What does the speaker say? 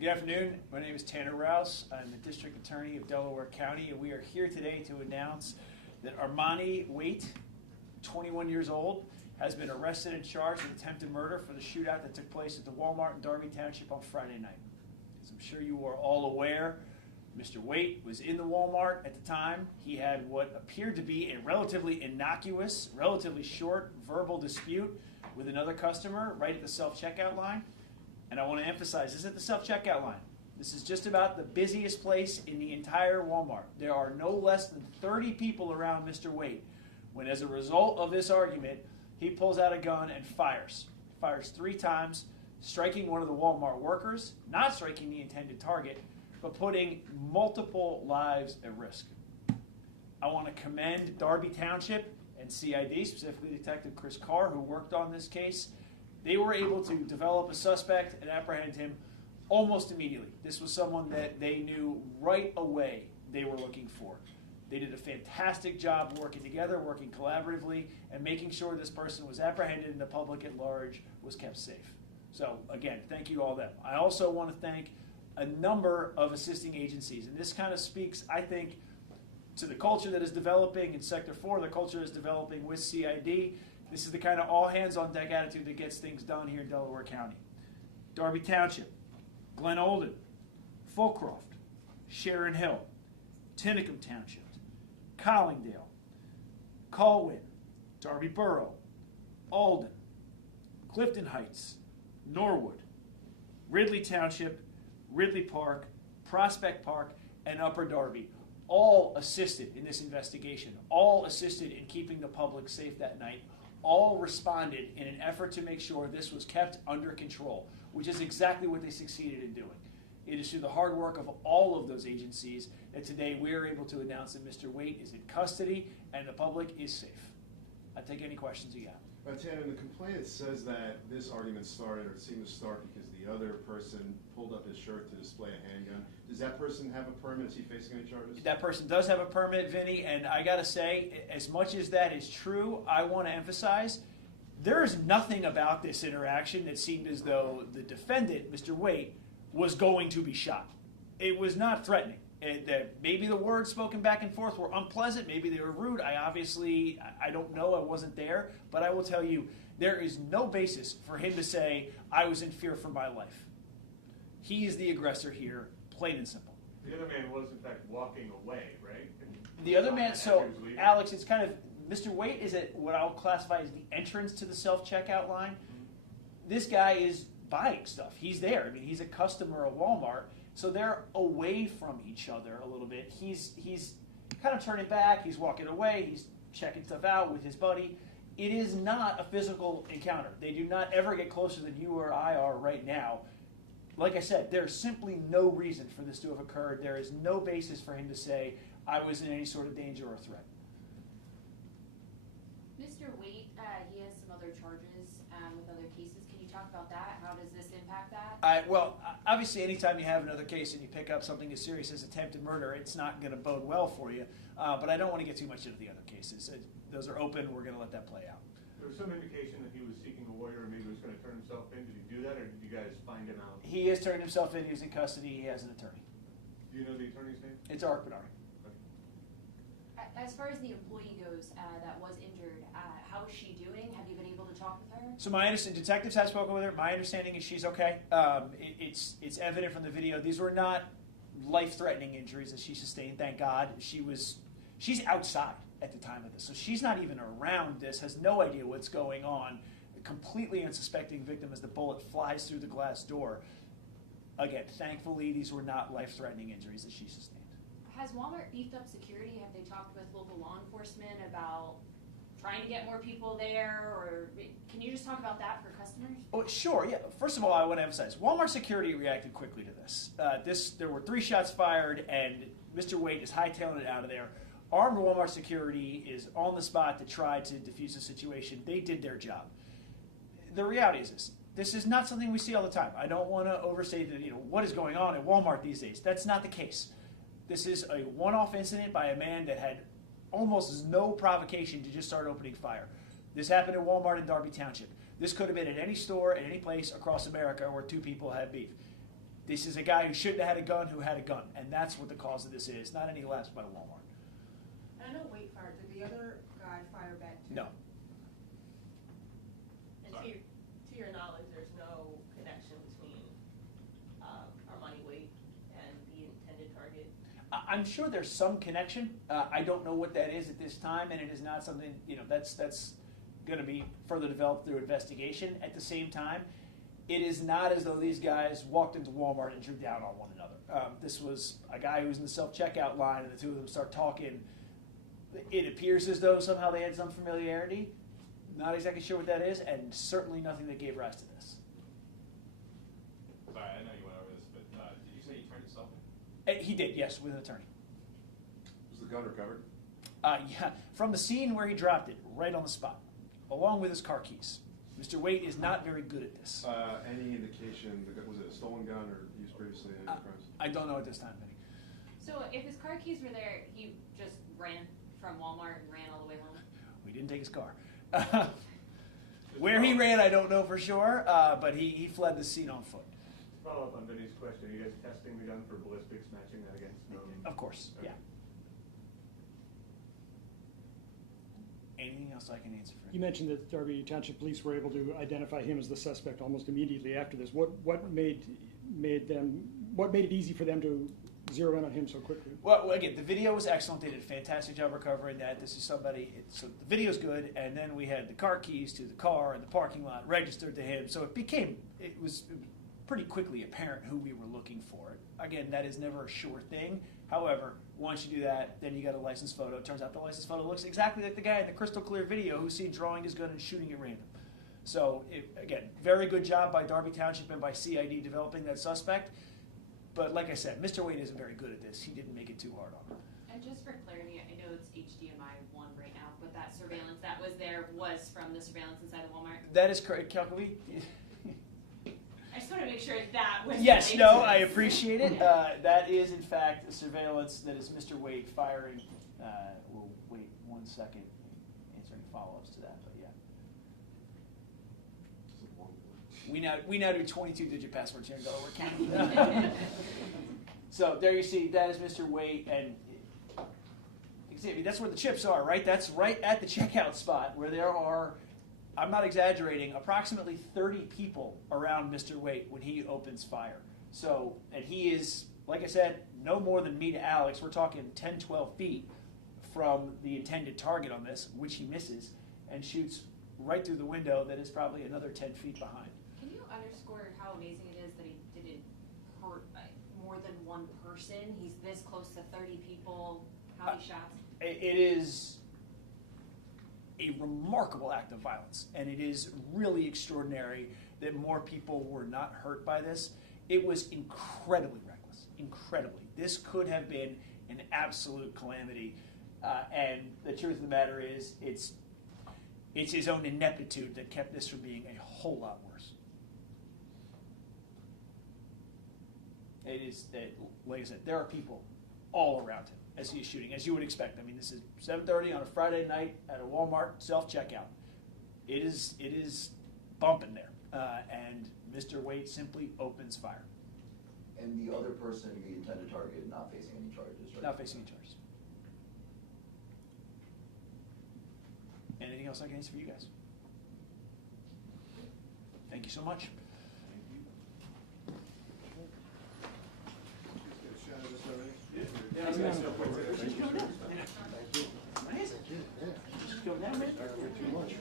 Good afternoon. My name is Tanner Rouse. I'm the District Attorney of Delaware County, and we are here today to announce that Armani Waite, 21 years old, has been arrested and charged with attempted murder for the shootout that took place at the Walmart in Darby Township on Friday night. As I'm sure you are all aware, Mr. Waite was in the Walmart at the time. He had what appeared to be a relatively innocuous, relatively short verbal dispute with another customer right at the self-checkout line. And I want to emphasize, this is at the self-checkout line. This is just about the busiest place in the entire Walmart. There are no less than 30 people around Mr. Waite when, as a result of this argument, he pulls out a gun and fires. Fires 3 times, striking one of the Walmart workers, not striking the intended target, but putting multiple lives at risk. I want to commend Darby Township and CID, specifically Detective Chris Carr, who worked on this case. They were able to develop a suspect and apprehend him almost immediately. This was someone that they knew right away they were looking for. They did a fantastic job working together, working collaboratively, and making sure this person was apprehended and the public at large was kept safe. So again, thank you all them. I also want to thank a number of assisting agencies, and this kind of speaks, I think, to the culture that is developing in Sector 4, the culture that is developing with CID. This is the kind of all-hands-on-deck attitude that gets things done here in Delaware County. Darby Township, Glenolden, Fulcroft, Sharon Hill, Tinicum Township, Collingdale, Colwyn, Darby Borough, Alden, Clifton Heights, Norwood, Ridley Township, Ridley Park, Prospect Park, and Upper Darby. All assisted in this investigation, all assisted in keeping the public safe that night, all responded in an effort to make sure this was kept under control, which is exactly what they succeeded in doing. It is through the hard work of all of those agencies that today we are able to announce that Mr. Waite is in custody and the public is safe. I'll take any questions you got. Tanner, in the complaint it says that this argument started, or it seemed to start, because the other person pulled up his shirt to display a handgun. Does that person have a permit? Is he facing any charges? That person does have a permit, Vinny, and I gotta say, as much as that is true, I want to emphasize there is nothing about this interaction that seemed as though the defendant, Mr. Waite, was going to be shot. It was not threatening. Maybe the words spoken back and forth were unpleasant, maybe they were rude. I don't know, I wasn't there, but I will tell you, there is no basis for him to say, I was in fear for my life. He is the aggressor here, plain and simple. The other man was, in fact, walking away, right? The other man, so, Alex, it's kind of, Mr. Waite is at what I'll classify as the entrance to the self-checkout line. Mm-hmm. This guy is buying stuff. He's there. I mean, he's a customer of Walmart. So they're away from each other a little bit. He's kind of turning back. He's walking away. He's checking stuff out with his buddy. It is not a physical encounter. They do not ever get closer than you or I are right now. Like I said, there's simply no reason for this to have occurred. There is no basis for him to say, I was in any sort of danger or threat. Mr. Waite, he has some other charges with other cases. Can you talk about that? How does this impact that? Well, obviously, anytime you have another case and you pick up something as serious as attempted murder, it's not going to bode well for you. But I don't want to get too much into the other cases. Those are open. We're going to let that play out. There was some indication that he was seeking a lawyer and maybe was going to turn himself in. Did he do that, or did you guys find him out? He has turned himself in. He was in custody. He has an attorney. Do you know the attorney's name? It's Ark Benari. As far as the employee goes that was injured, how is she doing? Have you been able to talk with her? So my understanding, detectives have spoken with her. My understanding is she's okay. It's evident from the video. These were not life-threatening injuries that she sustained, thank God. She's outside at the time of this, so she's not even around this, has no idea what's going on. A completely unsuspecting victim as the bullet flies through the glass door. Again, thankfully, these were not life-threatening injuries that she sustained. Has Walmart beefed up security? Have they talked with local law enforcement about trying to get more people there? Or can you just talk about that for customers? Oh, sure, yeah. First of all, I want to emphasize, Walmart security reacted quickly to this. There were 3 shots fired, and Mr. Waite is hightailing it out of there. Armed Walmart security is on the spot to try to defuse the situation. They did their job. The reality is this is not something we see all the time. I don't want to overstate what is going on at Walmart these days. That's not the case. This is a one-off incident by a man that had almost no provocation to just start opening fire. This happened at Walmart in Darby Township. This could have been at any store, at any place across America where 2 people had beef. This is a guy who shouldn't have had a gun who had a gun, and that's what the cause of this is, not any less by Walmart. I know Waite fired, did the other guy fire back too? No. And to your knowledge, there's no connection between Armani Waite and the intended target? I'm sure there's some connection. I don't know what that is at this time, and it is not something, that's going to be further developed through investigation. At the same time, it is not as though these guys walked into Walmart and drew down on one another. This was a guy who was in the self-checkout line, and the two of them start talking. It appears as though somehow they had some familiarity. Not exactly sure what that is, and certainly nothing that gave rise to this. Sorry, I know you went over this, but did you say he turned himself in? He did, yes, with an attorney. Was the gun recovered? Yeah, from the scene where he dropped it, right on the spot, along with his car keys. Mr. Waite is not very good at this. Any indication, was it a stolen gun or used previously in any crimes? I don't know at this time, Penny. So if his car keys were there, he just ran from Walmart and ran all the way home? We didn't take his car. Where he ran, I don't know for sure, but he fled the scene on foot. Follow up on Vinny's question, are you guys testing the gun for ballistics, matching that against known? Of course, Okay. yeah. Anything else I can answer for You mentioned that Darby Township Police were able to identify him as the suspect almost immediately after this. What made it easy for them to zero in on him so quickly? Well, again, the video was excellent. They did a fantastic job recovering that. This is somebody, so the video's good, and then we had the car keys to the car in the parking lot registered to him. So it was pretty quickly apparent who we were looking for. Again, that is never a sure thing. However, once you do that, then you got a license photo. It turns out the license photo looks exactly like the guy in the crystal clear video who's seen drawing his gun and shooting at random. So, again, very good job by Darby Township and by CID developing that suspect. But like I said, Mr. Waite isn't very good at this. He didn't make it too hard on him. And just for clarity, I know it's HDMI 1 right now, but that surveillance that was there was from the surveillance inside of Walmart. That is correct. Cal, can we? I just want to make sure that was Yes, related no, to I this. appreciate it. That is, in fact, the surveillance that is Mr. Waite firing. We'll wait 1 second, answer any follow-ups to that, but yeah. We now do 22-digit passwords here in Delaware County. So there you see, that is Mr. Waite, and you can see, that's where the chips are, right? That's right at the checkout spot where there are, I'm not exaggerating, approximately 30 people around Mr. Waite when he opens fire. So, and he is, like I said, no more than me to Alex. We're talking 10, 12 feet from the intended target on this, which he misses, and shoots right through the window that is probably another 10 feet behind. Can you underscore how amazing it is that he didn't hurt more than one person? He's this close to 30 people. How many shots? It is a remarkable act of violence, and it is really extraordinary that more people were not hurt by this. It was incredibly reckless, incredibly. This could have been an absolute calamity, and the truth of the matter is, it's his own ineptitude that kept this from being a whole lot worse. It is that, like I said, there are people all around him as he is shooting, as you would expect. I mean, this is 7:30 on a Friday night at a Walmart self-checkout. It is bumping there, and Mr. Waite simply opens fire. And the other person, the intended target, not facing any charges, right? Not facing any charges. Anything else I can answer for you guys? Thank you so much. Yeah, Just go down, man. Too much.